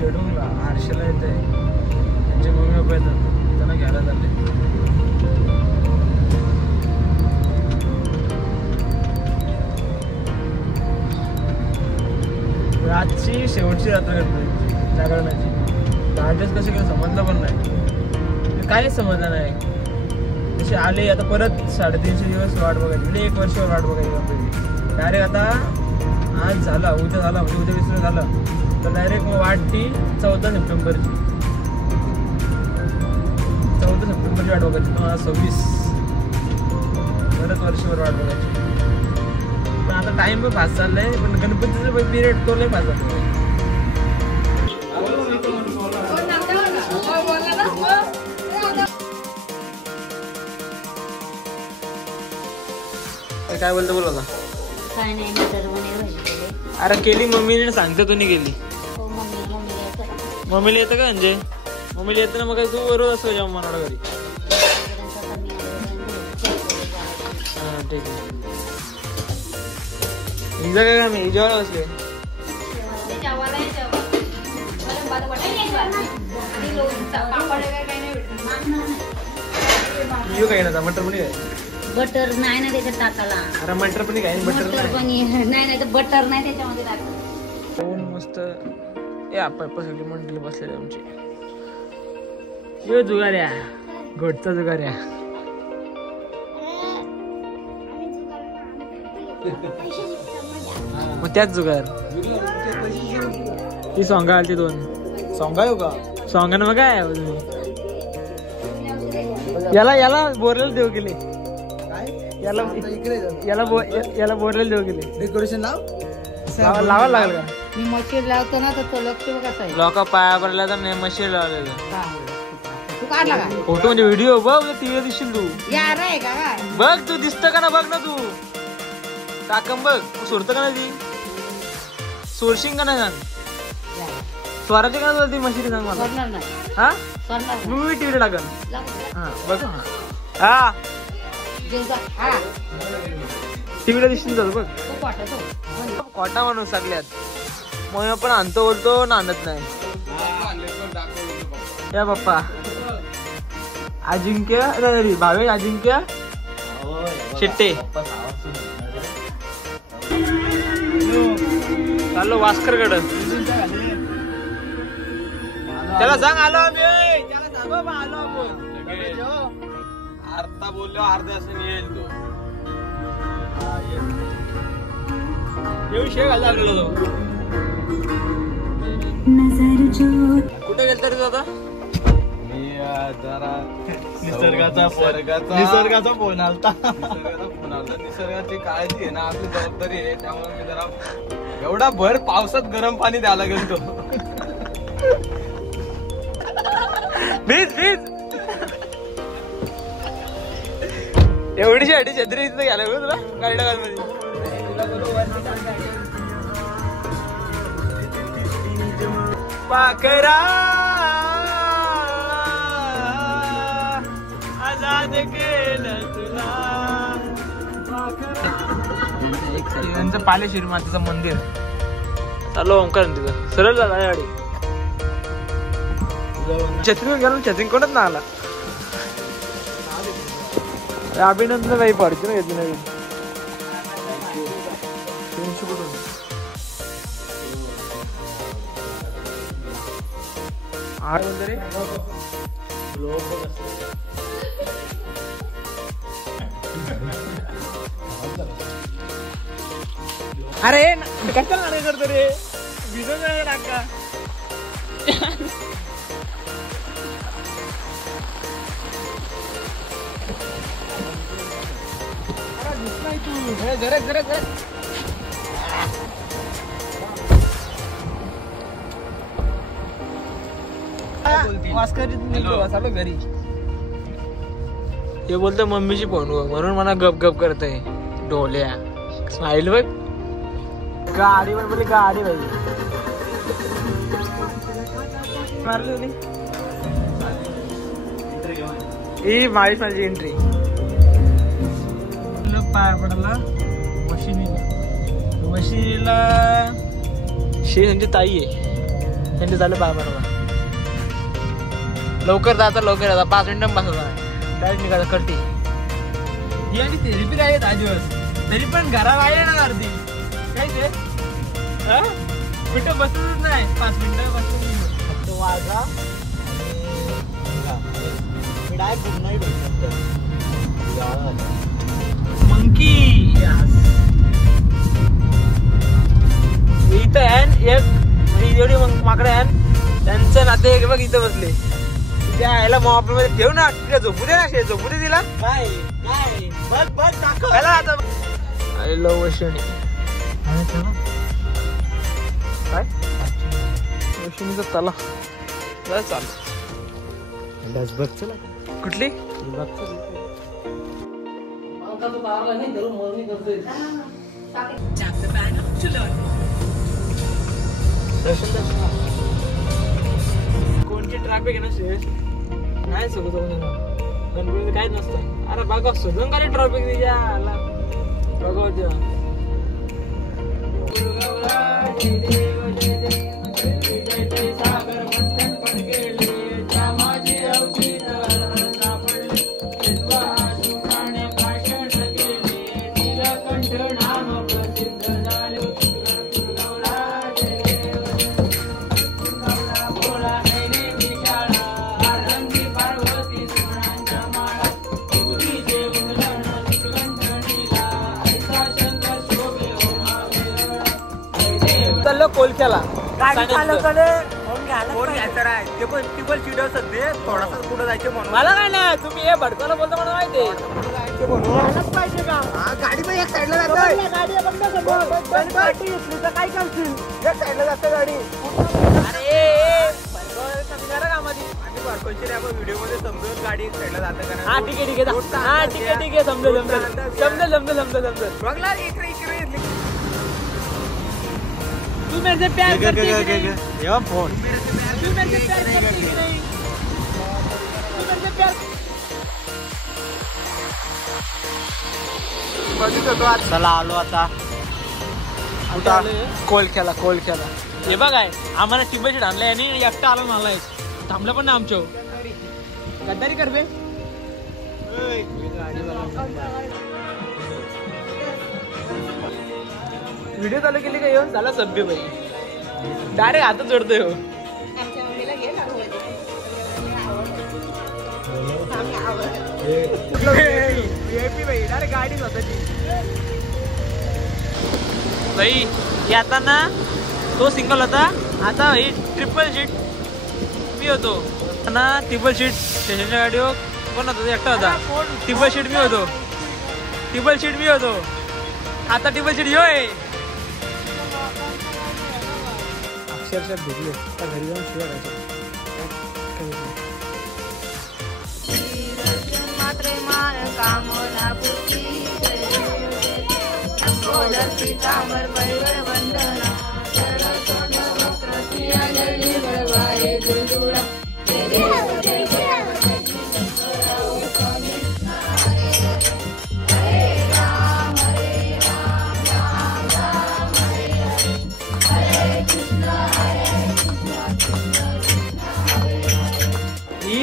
शेडूला आरशेला येते त्यांचे mummy papa येतात त्यांना घ्यायला चालले. आजची शेवटची रात्र करते जागरणाची. आजच कसं केलं समजलं पण नाही, काहीच समजलं नाही. तसे आले आता परत 350 दिवस वाट बघायची म्हणजे 1 वर्ष वाट बघायची. डायरेक्ट आता आज झाला उद्या झाला म्हणजे उद्या विसरून झालं तर डायरेक्ट वाट ती 14 सप्टेंबरची. 14 सप्टेंबरची वाट बघायची. 2026 परत वर्षभर वाट बघायची. पण आता टाइम पण फास्ट चाललाय, पण गणपतीचा पिरियड तो लय फास्ट चाललाय. काय बोलतो बोल आता. काय नाही अरे केली मम्मीने सांगतो तू नाही केली. मम्मीला येतं का म्हणजे मम्मीला येतं ना मग तू बरोबर असतो जेव्हा मनाडा घरी. हा ठीक आहे. हिजा काय मी जेवायला बसले. काही ना मटर पण काय बटर नाही ना त्याच्यात टाकायला. अरे मटर पण काय बटर नाही तर बटर नाही त्याच्यामध्ये टाकायचं. दोन मस्त सगळी मंडळी बसलेली आमची. यो जुगाऱ्या घोटचा जुगाऱ्या. मग त्याच जुगार ती सोंगा आली 2 सोंगा येऊ का सोंगानं मग काय याला बोरलेला देऊ गेले. याला बोरलेला देऊ गेले. डेकोरेशन लावायला लागल का. मी मशीन लावतो ना तर तो लक्ष कसं आहे. लोक पाया पडला तर नाही मशीन लावलेलं. तू काढला का फोटो म्हणजे व्हिडिओ बघ टीव्ही दिसशील तू. यार आहे का बघ तू दिसत का ना बघ ना तू टाकम बघ सोडत का ना ती सोडशील का ना सांग. स्वराचे का ती मशीन सांग मला. हा मी टीव्ही टाकन. हा बघ हा टीव्हीला दिसतील जातो बघ. खोटा माणूस सगळ्यात मग पण आणतो बोलतो ना आणत नाही. या बाप्पा अजिंक्य भावेश अजिंक्य शेट्टे चाललो वास्करकडं. त्याला सांग आलो आम्ही. त्याला सांग आलो आपण. अर्धा बोललो अर्ध्या असं येईल तो. येऊ शेग लागलेलो तो. कुठे गेलता रे आता. मी जरा निसर्गाचा फोन आलता. निसर्गाची काळजी आहे ना आपली जबाबदारी आहे. त्यामुळे मी जरा एवढा भर पावसात गरम पाणी द्यायला गेलतो. एवढीशी अडी छत्री इथं घ्यायला तुला गाडीला मध्ये. पाकरा आजाद केलं तुला. त्यांचं पालेश्वरी मातेचं मंदिर चालू ओंकार तिथं सरळ झाला गाडी. छत्री गेलो छत्री कोणच ना आला. अभिनंदन काही पडते ना घेतली नवीन. अरे कशाला नाही करतो रे भिजून टाका. घरी हे बोलतो मम्मीची फोन म्हणून मला गप गप करतय. ढोल्या स्माइल बघ. गाडी बोलली गाडी भाई मारली ही माळीस माझी एंट्री. पाया पडला वशिनीला. वशिनीला शे म्हणजे ताई आहे. त्यांनी झालं बाबा लवकर जाता 5 मिनिटं पास होता डायरेक्ट निघायचा करते ही आणि थेरपी काय 10 दिवस तरी पण घरात आहे ना अर्धी काय ते कुठं बसतच नाही 5 मिनिटं बसत फक्त वाजा मंकी इथं आहे एक जेवढी माकडे आहे त्यांचं नाते बघ इथं बसले त्या याला मोबाईल मध्ये ठेव ना तिला झोपू दे ना झोपू दे तिला काय आय लव्ह वैष्णी काय वैष्णीचा तला चाल कुठली कोणची ट्रॅफिक आहे ना शेष नाही सगळं गणपती काहीच नसतं अरे बघा सजून काय ट्रॅफिक तिच्या आला बघा कोलक्याला थोडासा कुठं जायचं म्हणून मला काय नाही तुम्ही हे भडकाला बोलता मला माहिती पाहिजे का गाडी पण एक साईडला जातोय काय करशील एक साईडला जाते गाडी व्हिडिओ मध्ये समजून गाडी साईडला जाते का ठीक आहे समजेल बघला इकडे तू मेरे से प्यार करती है कि नहीं? ये फोन तू मेरे से प्यार करती है कि नहीं? तू मेरे से प्यार बघित होतो आज चला आलो आता कोलक्याला हे बघ आहे आम्हाला टिंबाची आणलाय आणि एकटा आला नालाय थांबलं पण ना आमच्या गद्दारी करते व्हिडिओ चालू केली का येऊन झाला सभ्य बाई डायरेक्ट हातात जोडतोय हो डायरेक्ट गाडी स्वतःची बाई आता ना तो सिंगल होता आता ही ट्रिपल सीट मी होतो ना ट्रिपल सीट स्टेशनच्या गाडीवर कोण होता एकटा होता ट्रिपल सीट मी होतो आता ट्रिपल सीट योय अक्षरशः भेटले त्या घरी जाऊन शिवाय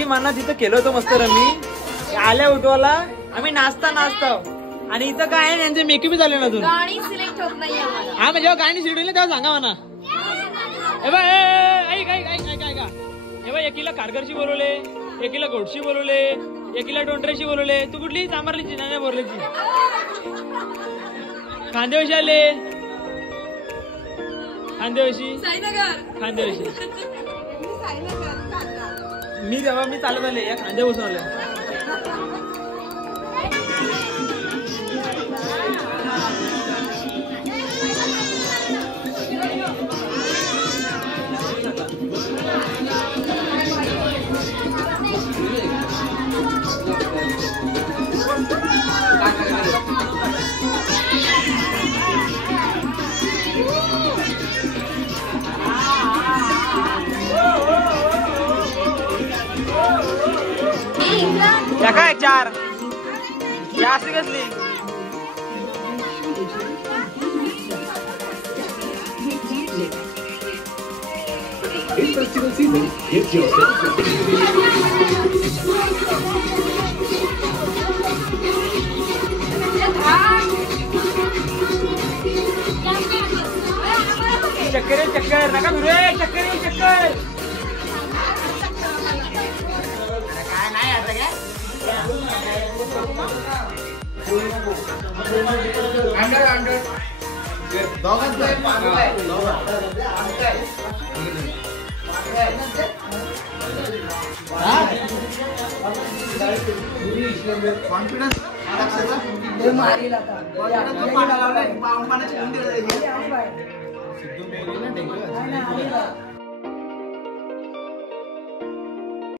माना तिथं केलं होतं मस्त रमी आल्या उठवाला आम्ही नाचता आणि इथं काय आहे यांचे मेकअप झाले ना अजून हा म्हणजे जेव्हा गाणी सिलेक्ट होईल तेव्हा सांगा म्हणा हे बघ एकीला खारघरची बोलवले एकीला घोटशी बोलवले एकीला डोंडरेची बोलवले तू कुठली चांभारलीची नाही बोरलेची खांदेवशी आले खांदेवशी मी जेव्हा मी चालत आले या खांद्या बसून आले काय 4 जास्त कसली festival season, gift yourself. चक्कर चक्कर नका फिरू चक्कर चक्कर काय नाही आता काय कॉन्फिडन्स